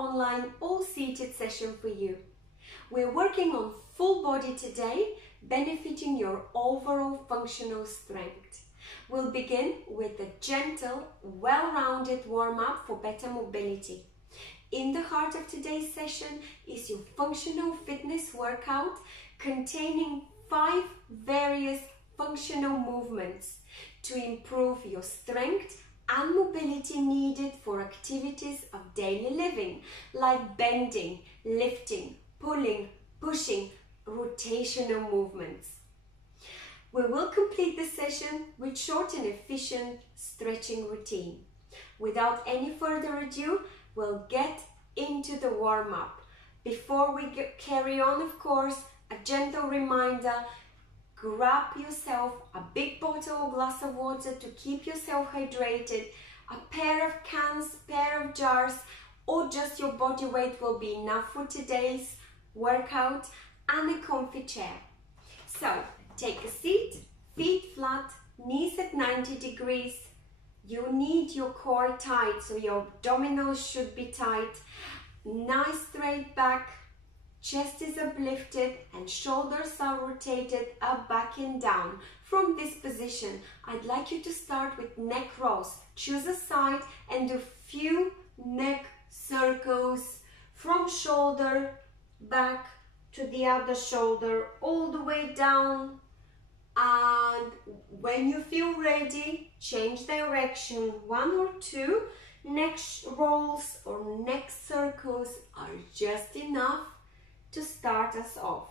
online all-seated session for you. We're working on full body today, benefiting your overall functional strength. We'll begin with a gentle, well-rounded warm-up for better mobility. In the heart of today's session is your functional fitness workout containing 5 various functional movements to improve your strength and mobility needed for activities of daily living, like bending, lifting, pulling, pushing, rotational movements. We will complete the session with short and efficient stretching routine. Without any further ado, we'll get into the warm-up. Before we carry on, of course, a gentle reminder: grab yourself a big bottle or glass of water to keep yourself hydrated, a pair of cans, pair of jars, or just your body weight will be enough for today's workout, and a comfy chair. So take a seat, feet flat, knees at 90 degrees. You need your core tight, so your abdominals should be tight. Nice straight back. Chest is uplifted and shoulders are rotated up, back and down. From this position, I'd like you to start with neck rolls. Choose a side and do few neck circles from shoulder back to the other shoulder, all the way down. And when you feel ready, change direction. 1 or 2 neck rolls or neck circles are just enough to start us off.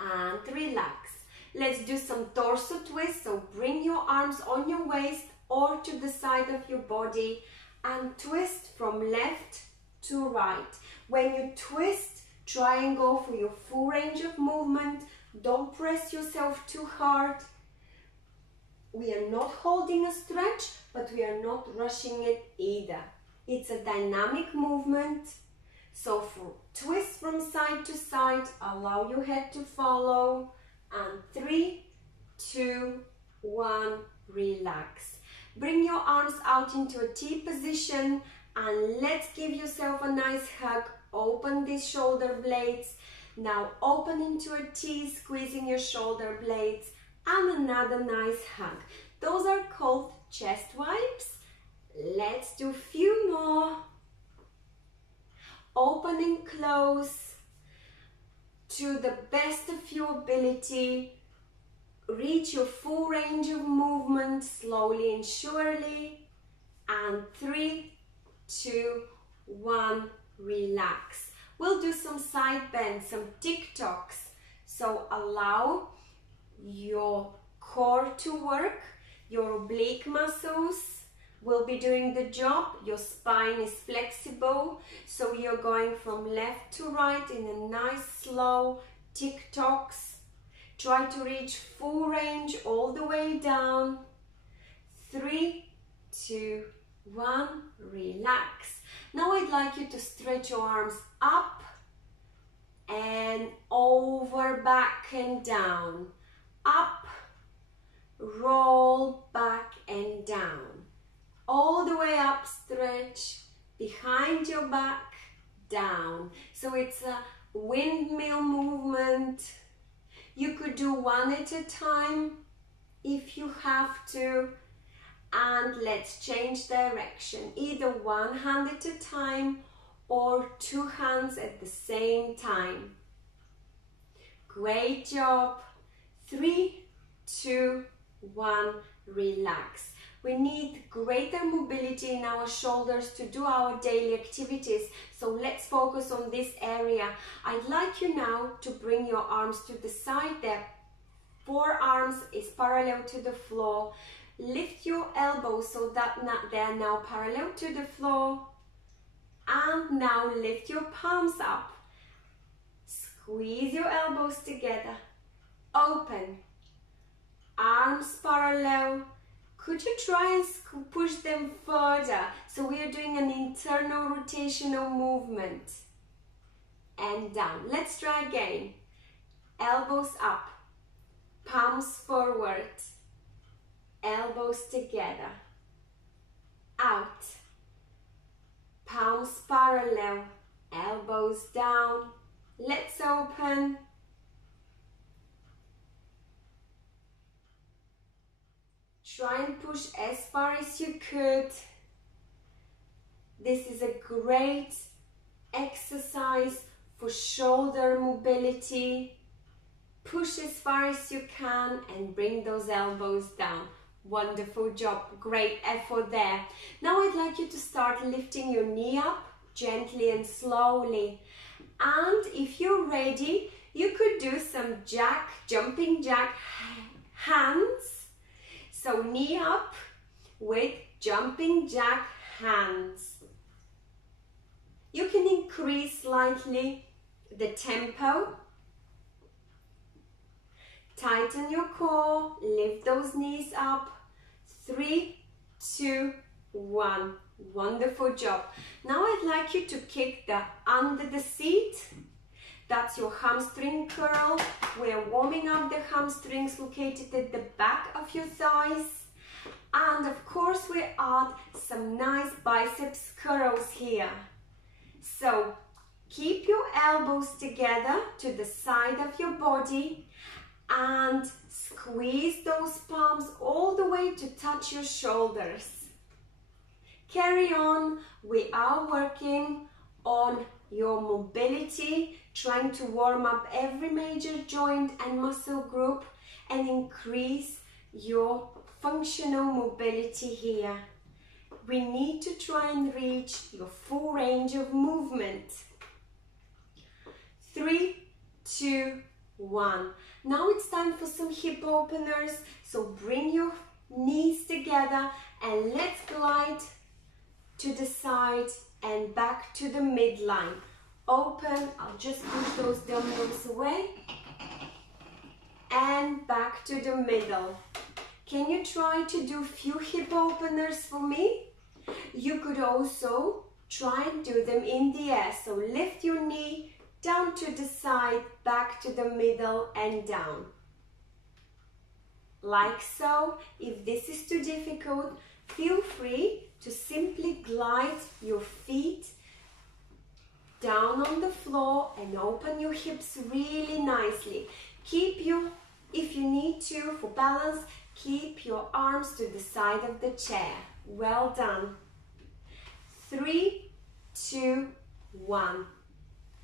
And relax. Let's do some torso twists. So bring your arms on your waist or to the side of your body and twist from left to right. When you twist, try and go for your full range of movement. Don't press yourself too hard. We are not holding a stretch, but we are not rushing it either. It's a dynamic movement. So for twist from side to side, allow your head to follow. And 3, 2, 1, relax. Bring your arms out into a T position and let's give yourself a nice hug. Open these shoulder blades. Now open into a T, squeezing your shoulder blades, and another nice hug. Those are called chest wipes. Let's do a few more. Open and close to the best of your ability. Reach your full range of movement slowly and surely. And 3, 2, 1, relax. We'll do some side bends, some tick-tocks. So allow your core to work, your oblique muscles will be doing the job. Your spine is flexible, so you're going from left to right in a nice slow tick-tocks. Try to reach full range all the way down. 3, 2, 1, relax. Now I'd like you to stretch your arms up and over, back and down. Up, roll, back and down. All the way up, stretch, behind your back, down. So it's a windmill movement. You could do one at a time if you have to. And let's change direction. Either one hand at a time or 2 hands at the same time. Great job. 3, 2, 1, relax. We need greater mobility in our shoulders to do our daily activities. So let's focus on this area. I'd like you now to bring your arms to the side there. Forearms is parallel to the floor. Lift your elbows so that they are now parallel to the floor. And now lift your palms up. Squeeze your elbows together. Open. Arms parallel. Could you try and push them further? So we are doing an internal rotational movement. And down. Let's try again. Elbows up. Palms forward. Elbows together. Out. palms parallel, elbows down. Let's open. Try and push as far as you could. This is a great exercise for shoulder mobility. Push as far as you can and bring those elbows down. Wonderful job, great effort there. Now I'd like you to start lifting your knee up gently and slowly. And if you're ready, you could do some jumping jack hands. So knee up with jumping jack hands. You can increase slightly the tempo. Tighten your core, lift those knees up. 3, 2, 1. Wonderful job. Now I'd like you to kick the under the seat. That's your hamstring curl. We're warming up the hamstrings located at the back of your thighs. And of course we add some nice biceps curls here. So keep your elbows together to the side of your body and squeeze those palms all the way to touch your shoulders. Carry on. We are working on your mobility, trying to warm up every major joint and muscle group and increase your functional mobility here. We need to try and reach your full range of movement. 3, 2, 1. Now it's time for some hip openers. So bring your knees together and let's glide to the side and back to the midline. Open, I'll just push those dumbbells away and back to the middle. Can you try to do a few hip openers for me? You could also try and do them in the air. So lift your knee down to the side, back to the middle and down. Like so. If this is too difficult, feel free to simply glide your feet down on the floor and open your hips really nicely. Keep your, if you need to, for balance, keep your arms to the side of the chair. Well done. 3, 2, 1.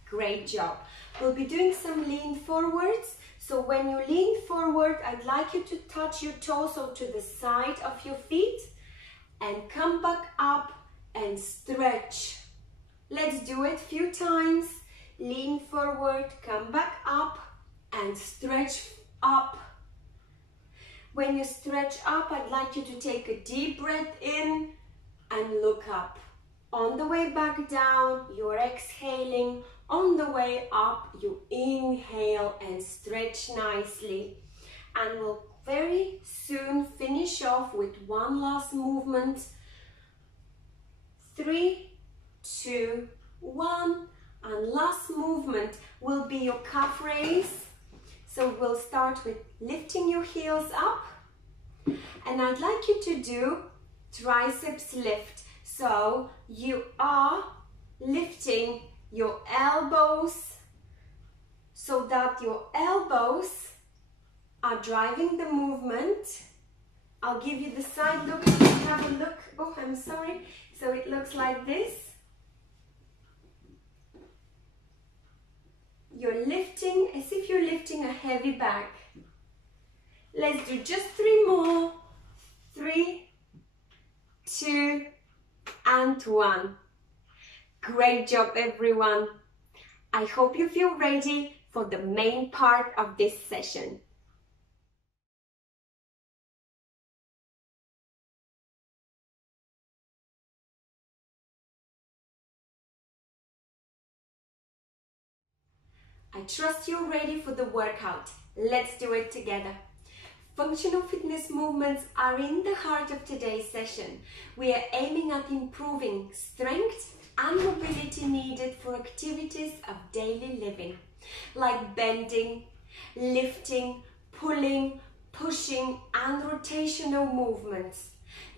Great job. We'll be doing some lean forwards. So when you lean forward, I'd like you to touch your torso to the side of your feet and come back up and stretch. Let's do it a few times. Lean forward, come back up and stretch up. When you stretch up, I'd like you to take a deep breath in and look up. On the way back down, you're exhaling. On the way up, you inhale and stretch nicely. And we'll very soon finish off with one last movement. 3, 2, 1. And last movement will be your calf raise. So we'll start with lifting your heels up. And I'd like you to do triceps lift. So you are lifting your elbows so that your elbows are driving the movement. I'll give you the side look. Have a look. Oh, I'm sorry. So it looks like this. You're lifting as if you're lifting a heavy bag. Let's do just 3 more. 3, 2, and 1. Great job, everyone. I hope you feel ready for the main part of this session. I trust you're ready for the workout. Let's do it together. Functional fitness movements are in the heart of today's session. We are aiming at improving strength and mobility needed for activities of daily living, like bending, lifting, pulling, pushing, and rotational movements.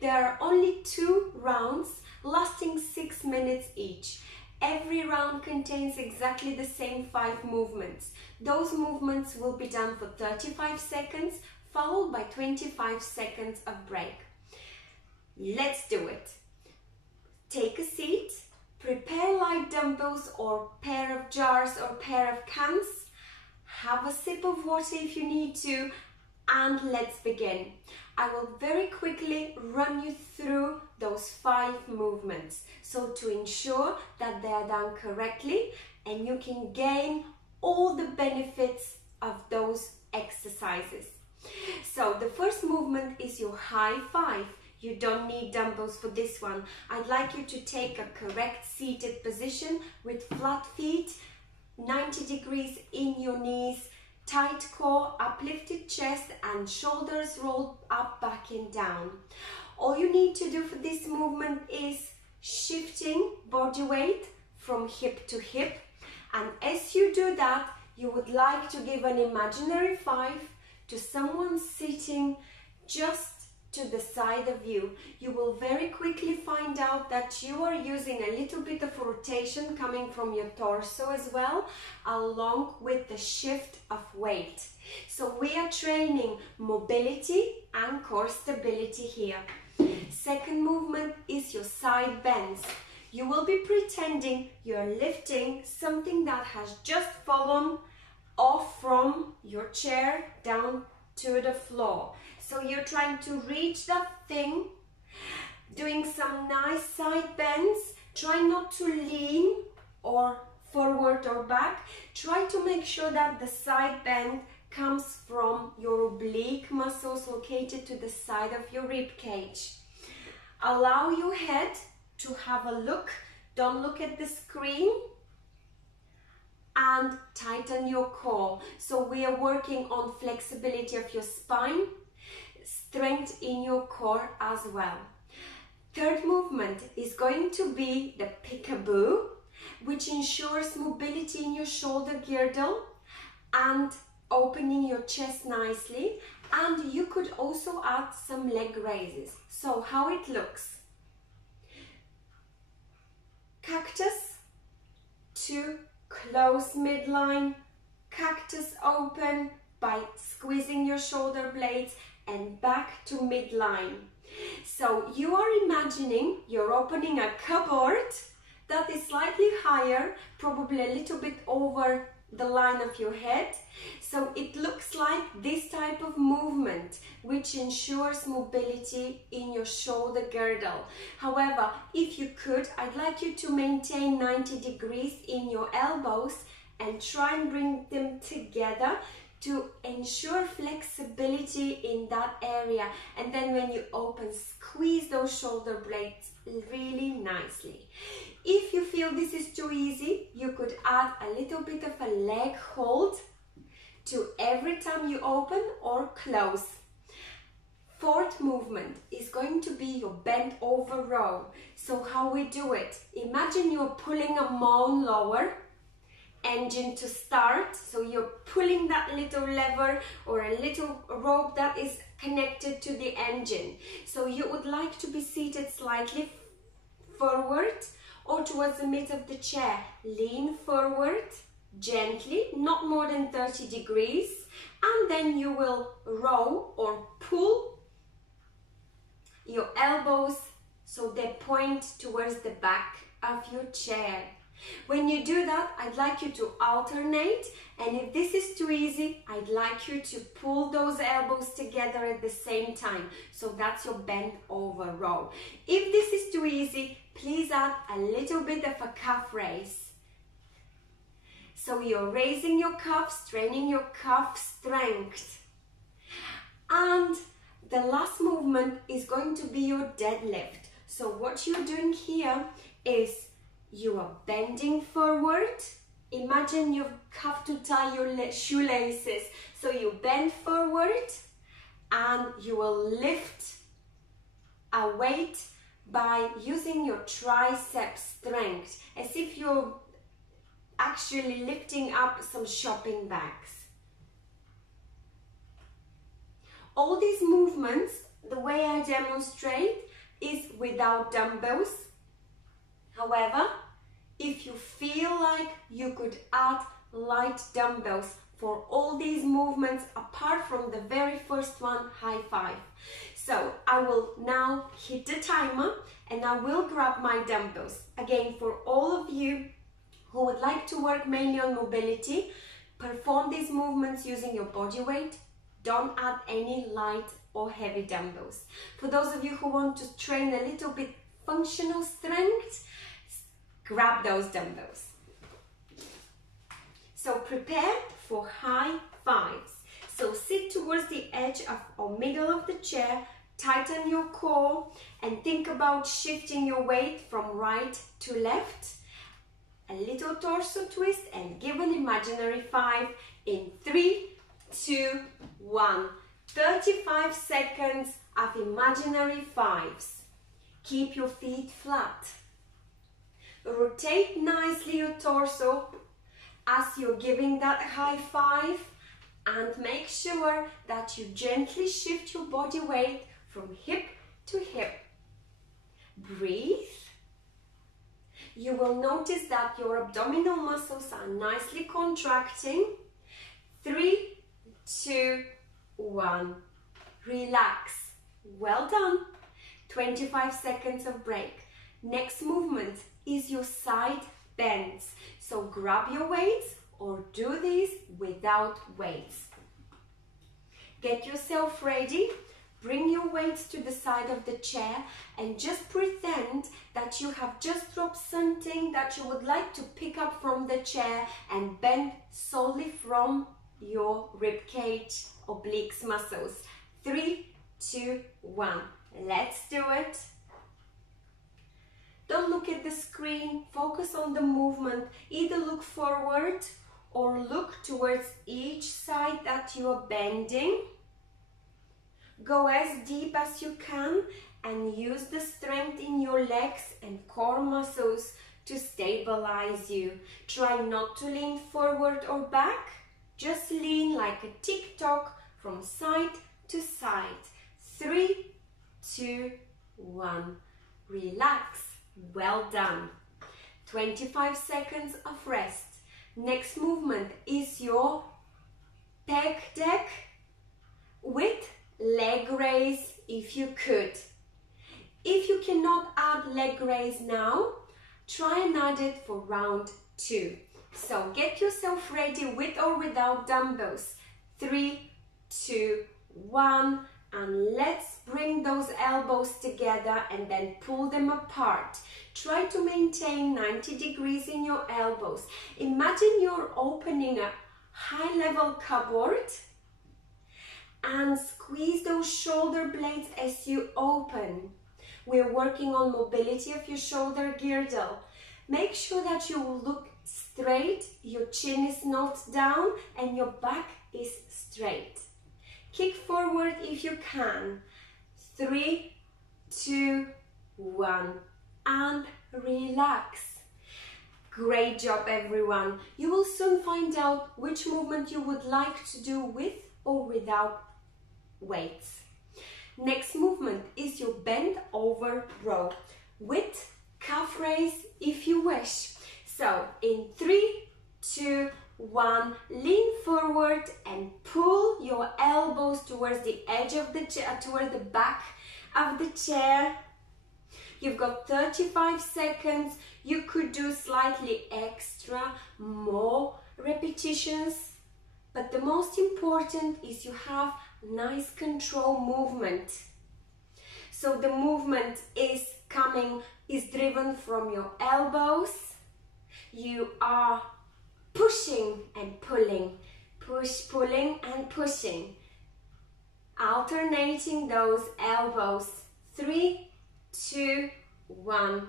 There are only 2 rounds lasting 6 minutes each. Every round contains exactly the same 5 movements. Those movements will be done for 35 seconds, followed by 25 seconds of break. Let's do it. Take a seat, prepare light dumbbells or pair of jars or pair of cans, have a sip of water if you need to, and let's begin. I will very quickly run you through those 5 movements, so to ensure that they are done correctly and you can gain all the benefits of those exercises. So the first movement is your high 5. You don't need dumbbells for this one. I'd like you to take a correct seated position with flat feet, 90 degrees in your knees, tight core, uplifted chest and shoulders rolled up, back and down. All you need to do for this movement is shifting body weight from hip to hip, and as you do that, you would like to give an imaginary 5 to someone sitting just to the side of you. You will very quickly find out that you are using a little bit of rotation coming from your torso as well, along with the shift of weight. So we are training mobility and core stability here. Second movement is your side bends. You will be pretending you're lifting something that has just fallen off from your chair down to the floor. So you're trying to reach that thing, doing some nice side bends. Try not to lean or forward or back. Try to make sure that the side bend comes from your oblique muscles located to the side of your rib cage. Allow your head to have a look. Don't look at the screen. And tighten your core. So we are working on flexibility of your spine, strength in your core as well. Third movement is going to be the peekaboo, which ensures mobility in your shoulder girdle and opening your chest nicely. And you could also add some leg raises. So how it looks: cactus to close midline, cactus open by squeezing your shoulder blades, and back to midline. So you are imagining you're opening a cupboard that is slightly higher, probably a little bit over the line of your head. So it looks like this type of movement, which ensures mobility in your shoulder girdle. However, if you could, I'd like you to maintain 90 degrees in your elbows and try and bring them together to ensure flexibility in that area. And then when you open, squeeze those shoulder blades really nicely. If you feel this is too easy, you could add a little bit of a leg hold to every time you open or close. Fourth movement is going to be your bent over row. So how we do it: imagine you're pulling a mown lower engine to start. So you're pulling that little lever or a little rope that is connected to the engine. So you would like to be seated slightly forward or towards the mid of the chair. Lean forward gently, not more than 30 degrees, and then you will row or pull your elbows so they point towards the back of your chair. When you do that, I'd like you to alternate, and if this is too easy, I'd like you to pull those elbows together at the same time. So that's your bent over row. If this is too easy, please add a little bit of a calf raise. So you're raising your calf, straining your calf strength. And the last movement is going to be your deadlift. So what you're doing here is you are bending forward. Imagine you have to tie your shoelaces. So you bend forward and you will lift a weight by using your tricep strength, as if you're actually lifting up some shopping bags. All these movements, the way I demonstrate, is without dumbbells. However, if you feel like you could add light dumbbells for all these movements apart from the very first one, high five. So I will now hit the timer and I will grab my dumbbells. Again, for all of you who would like to work mainly on mobility, perform these movements using your body weight. Don't add any light or heavy dumbbells. For those of you who want to train a little bit functional strength, grab those dumbbells. So prepare for high fives. So sit towards the edge of or middle of the chair, tighten your core and think about shifting your weight from right to left. A little torso twist and give an imaginary 5 in 3, 2, 1. 35 seconds of imaginary 5s. Keep your feet flat. Rotate nicely your torso as you're giving that high 5 and make sure that you gently shift your body weight from hip to hip. Breathe. You will notice that your abdominal muscles are nicely contracting. 3, 2, 1. Relax. Well done. 25 seconds of break. Next movement is your side bends. So grab your weights or do these without weights. Get yourself ready. Bring your weights to the side of the chair and just pretend that you have just dropped something that you would like to pick up from the chair and bend solely from your ribcage, obliques muscles. 3, 2, 1. Let's do it. Don't look at the screen, focus on the movement. Either look forward or look towards each side that you are bending. Go as deep as you can and use the strength in your legs and core muscles to stabilize you. Try not to lean forward or back. Just lean like a tick-tock from side to side. 3, 2, 1. Relax. Well done. 25 seconds of rest. Next movement is your pec deck with leg raise if you could. If you cannot add leg raise now, try and add it for round 2. So get yourself ready with or without dumbbells. 3, 2, 1, and let's bring those elbows together and then pull them apart. Try to maintain 90 degrees in your elbows. Imagine you're opening a high-level cupboard and squeeze those shoulder blades as you open. We're working on mobility of your shoulder girdle. Make sure that you look straight, your chin is not down and your back is straight. Kick forward if you can. 3, 2, 1 and relax. Great job everyone. You will soon find out which movement you would like to do with or without weights. Next movement is your bend over row with calf raise if you wish. So in 3, 2, 1, lean forward and pull your elbows towards the edge of the chair, towards the back of the chair. You've got 35 seconds. You could do slightly extra, more repetitions. But the most important is you have nice control movement. So the movement is driven from your elbows. You are pushing and pulling, push, pulling and pushing. Alternating those elbows. 3, 2, 1.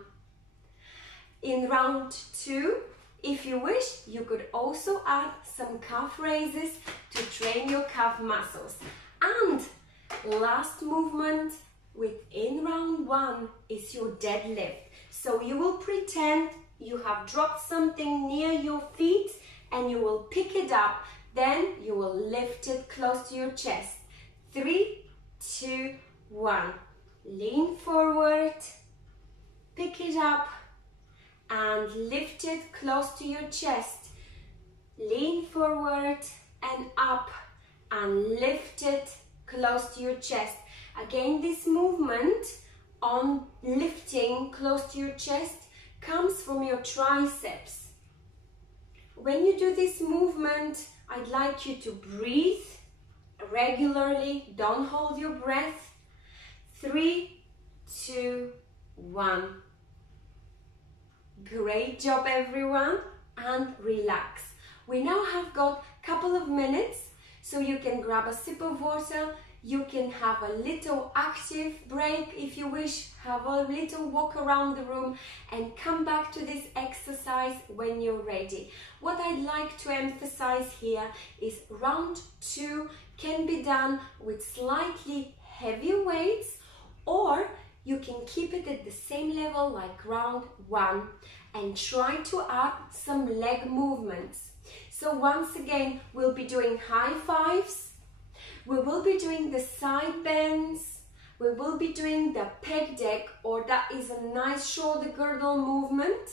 In round 2, if you wish, you could also add some calf raises to train your calf muscles. And last movement within round 1 is your deadlift. So you will pretend you have dropped something near your feet and you will pick it up. Then you will lift it close to your chest. 3, 2, 1. Lean forward, pick it up and lift it close to your chest. Lean forward and up and lift it close to your chest. Again, this movement on lifting close to your chest comes from your triceps. When you do this movement, I'd like you to breathe regularly. Don't hold your breath. 3, 2, 1. Great job, everyone, and relax. We now have got a couple of minutes, so you can grab a sip of water. You can have a little active break if you wish, have a little walk around the room and come back to this exercise when you're ready. What I'd like to emphasize here is round 2 can be done with slightly heavier weights, or you can keep it at the same level like round 1 and try to add some leg movements. So once again, we'll be doing high fives. We will be doing the side bends, we will be doing the peg deck, or that is a nice shoulder girdle movement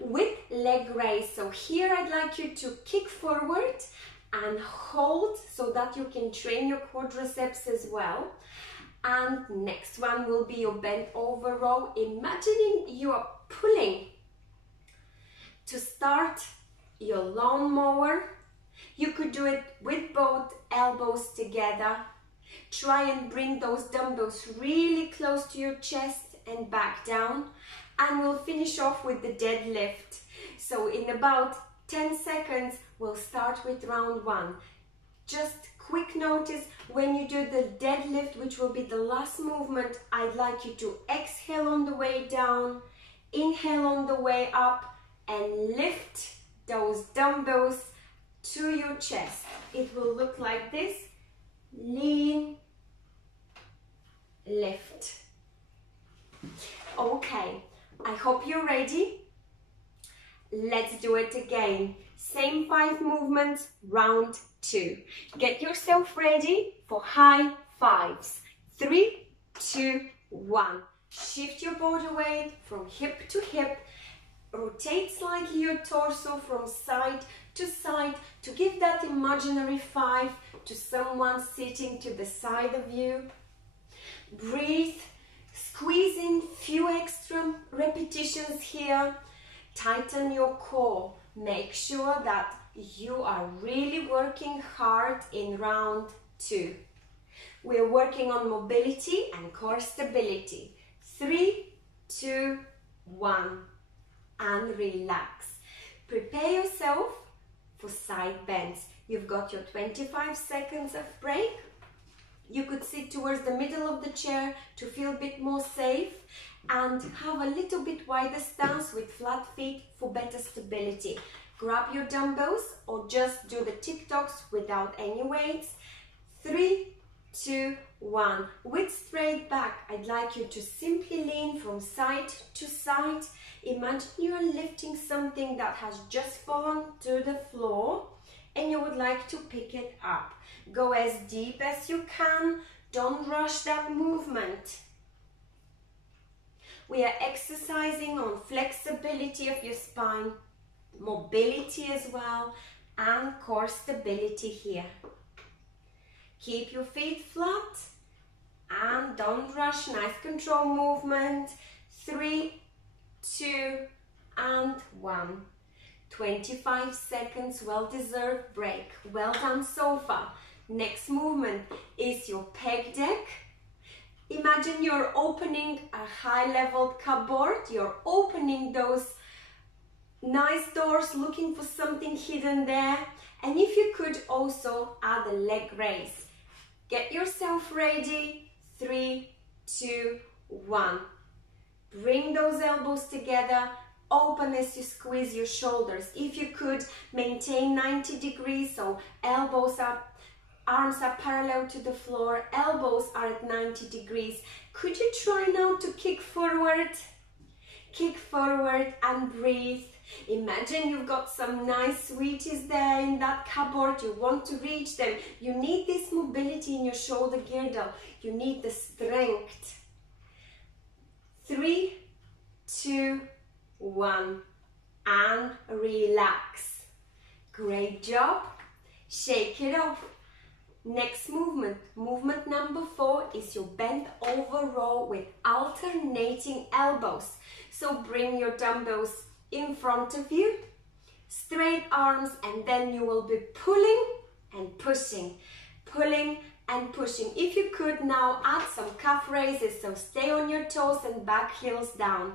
with leg raise. So here I'd like you to kick forward and hold so that you can train your quadriceps as well. And next one will be your bent over row, imagining you are pulling to start your lawnmower. You could do it with both elbows together. Try and bring those dumbbells really close to your chest and back down. And we'll finish off with the deadlift. So in about 10 seconds, we'll start with round 1. Just quick notice, when you do the deadlift, which will be the last movement, I'd like you to exhale on the way down, inhale on the way up, and lift those dumbbells to your chest. It will look like this. Lean, lift. Okay, I hope you're ready. Let's do it again. Same 5 movements, round 2. Get yourself ready for high fives. 3, 2, 1. Shift your body weight from hip to hip. Rotate slightly your torso from side to side to give that imaginary 5 to someone sitting to the side of you. Breathe, squeeze in few extra repetitions here. Tighten your core. Make sure that you are really working hard in round 2. We're working on mobility and core stability. 3, 2, 1. And relax. Prepare yourself for side bends. You've got your 25 seconds of break. You could sit towards the middle of the chair to feel a bit more safe and have a little bit wider stance with flat feet for better stability. Grab your dumbbells or just do the TikToks without any weights. 3, 2, 1. With straight back, I'd like you to simply lean from side to side. Imagine you are lifting something that has just fallen to the floor and you would like to pick it up. Go as deep as you can. Don't rush that movement. We are exercising on flexibility of your spine, mobility as well, and core stability here. Keep your feet flat and don't rush. Nice control movement. 3, 2, and 1. 25 seconds, well-deserved break. Well done so far. Next movement is your peg deck. Imagine you're opening a high-leveled cupboard. You're opening those nice doors, looking for something hidden there. And if you could also add a leg raise. Get yourself ready. 3, 2, 1. Bring those elbows together. Open as you squeeze your shoulders. If you could, maintain 90 degrees, so elbows up, arms are parallel to the floor, elbows are at 90 degrees. Could you try now to kick forward? Kick forward and breathe. Imagine you've got some nice sweeties there in that cupboard. You want to reach them. You need this mobility in your shoulder girdle. You need the strength. 3, 2, 1, and relax. Great job. Shake it off. Next movement, movement number 4, is your bent over row with alternating elbows. So bring your dumbbells in front of you, straight arms, and then you will be pulling and pushing, pulling and pushing. If you could now add some calf raises, so stay on your toes and back heels down.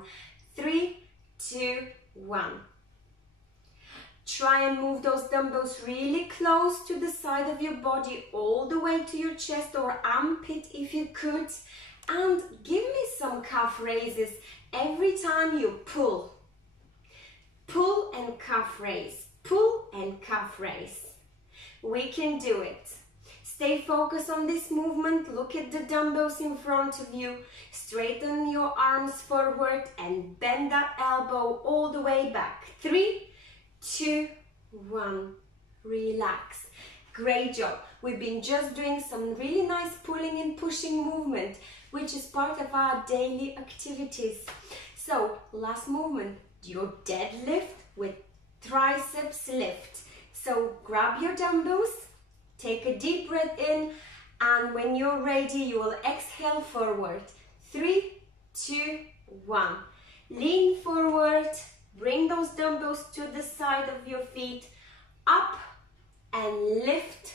3, 2, 1. Try and move those dumbbells really close to the side of your body, all the way to your chest or armpit if you could. And give me some calf raises every time you pull. Pull and calf raise, pull and calf raise. We can do it. Stay focused on this movement. Look at the dumbbells in front of you. Straighten your arms forward and bend that elbow all the way back. 3, 2, 1. Relax. Great job. We've been just doing some really nice pulling and pushing movement, which is part of our daily activities. So, last movement, your deadlift with triceps lift. So, grab your dumbbells, take a deep breath in, and when you're ready, you will exhale forward. 3, 2, 1. Lean forward. Bring those dumbbells to the side of your feet, up and lift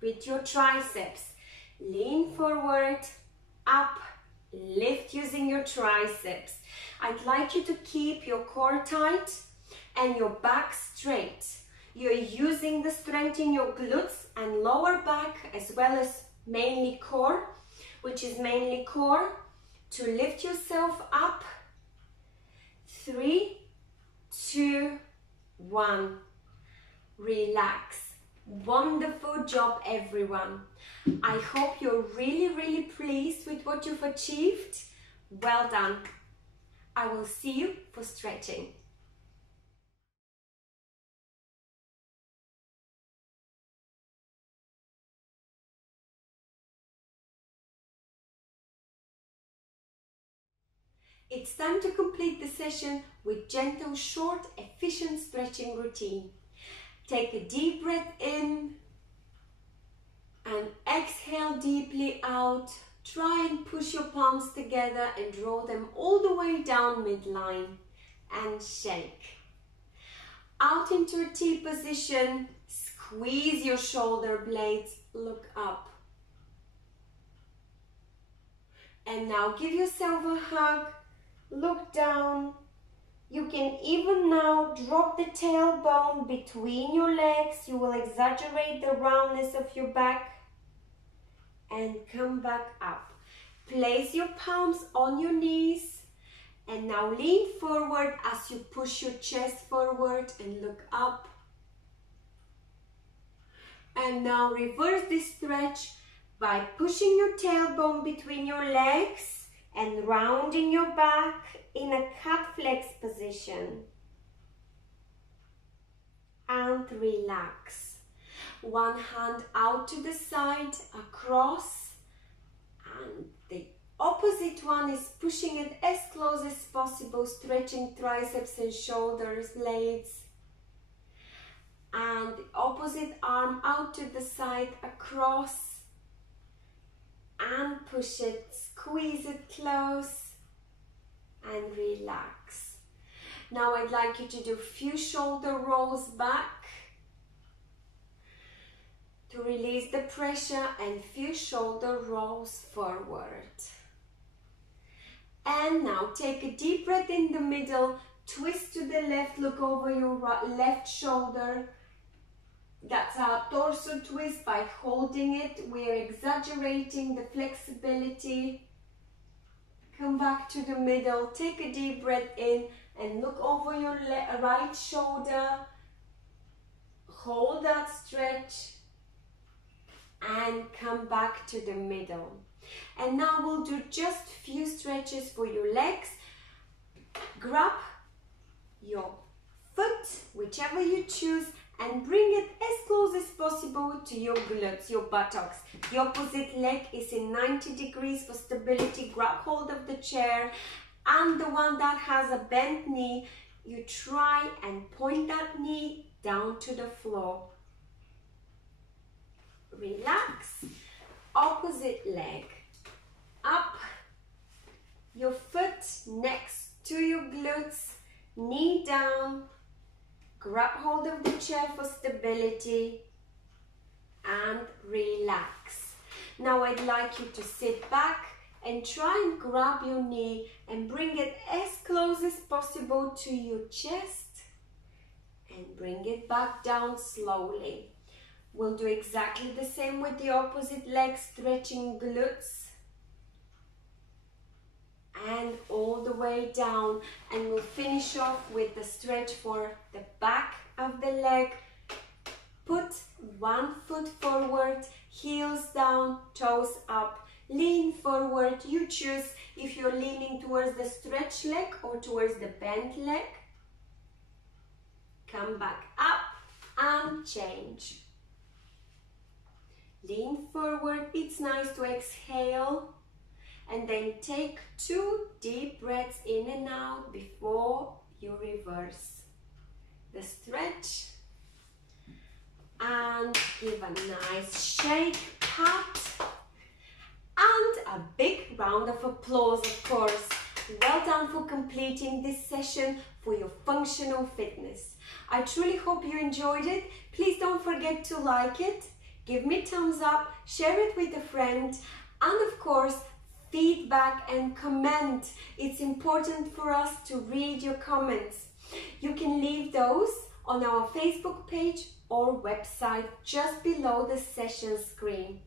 with your triceps. Lean forward, up, lift using your triceps. I'd like you to keep your core tight and your back straight. You're using the strength in your glutes and lower back as well as mainly core, which is mainly core, to lift yourself up. 3, 2, 1. Relax. Wonderful job, everyone. I hope you're really pleased with what you've achieved. Well done. I will see you for stretching. It's time to complete the session with gentle, short, efficient stretching routine. Take a deep breath in and exhale deeply out. Try and push your palms together and draw them all the way down midline and shake. Out into a T position, squeeze your shoulder blades, look up. And now give yourself a hug. Look down. You can even now drop the tailbone between your legs. You will exaggerate the roundness of your back. And come back up. Place your palms on your knees. And now lean forward as you push your chest forward and look up. And now reverse this stretch by pushing your tailbone between your legs and rounding your back in a cat flex position. And relax. One hand out to the side, across, and the opposite one is pushing it as close as possible, stretching triceps and shoulders, blades. And the opposite arm out to the side, across, and push it, squeeze it close, and relax. Now I'd like you to do a few shoulder rolls back to release the pressure and few shoulder rolls forward. And now take a deep breath in the middle, twist to the left, look over your left shoulder. That's our torso twist. By holding it, we're exaggerating the flexibility. Come back to the middle, take a deep breath in and look over your right shoulder. Hold that stretch and come back to the middle. And now we'll do just a few stretches for your legs. Grab your foot, whichever you choose, and bring it as close as possible to your glutes, your buttocks. The opposite leg is in 90 degrees for stability. Grab hold of the chair and the one that has a bent knee, you try and point that knee down to the floor. Relax. Opposite leg. Up. Your foot next to your glutes. Knee down. Grab hold of the chair for stability. And relax. Now I'd like you to sit back and try and grab your knee and bring it as close as possible to your chest and bring it back down slowly. We'll do exactly the same with the opposite leg, stretching glutes and all the way down, and we'll finish off with the stretch for the back of the leg. Put one foot forward, heels down, toes up. Lean forward, you choose if you're leaning towards the stretch leg or towards the bent leg. Come back up and change. Lean forward, it's nice to exhale and then take 2 deep breaths in and out before you reverse. The stretch and give a nice shake, pat. And a big round of applause, of course. Well done for completing this session for your functional fitness. I truly hope you enjoyed it. Please don't forget to like it, give me thumbs up, share it with a friend, and of course, feedback and comment. It's important for us to read your comments. You can leave those on our Facebook page or website just below the session screen.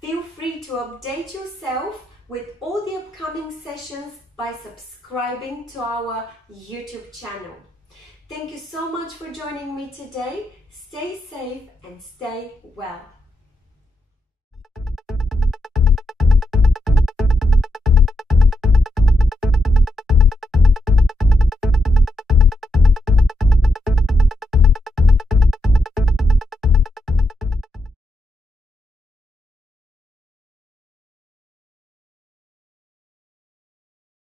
Feel free to update yourself with all the upcoming sessions by subscribing to our YouTube channel. Thank you so much for joining me today. Stay safe and stay well.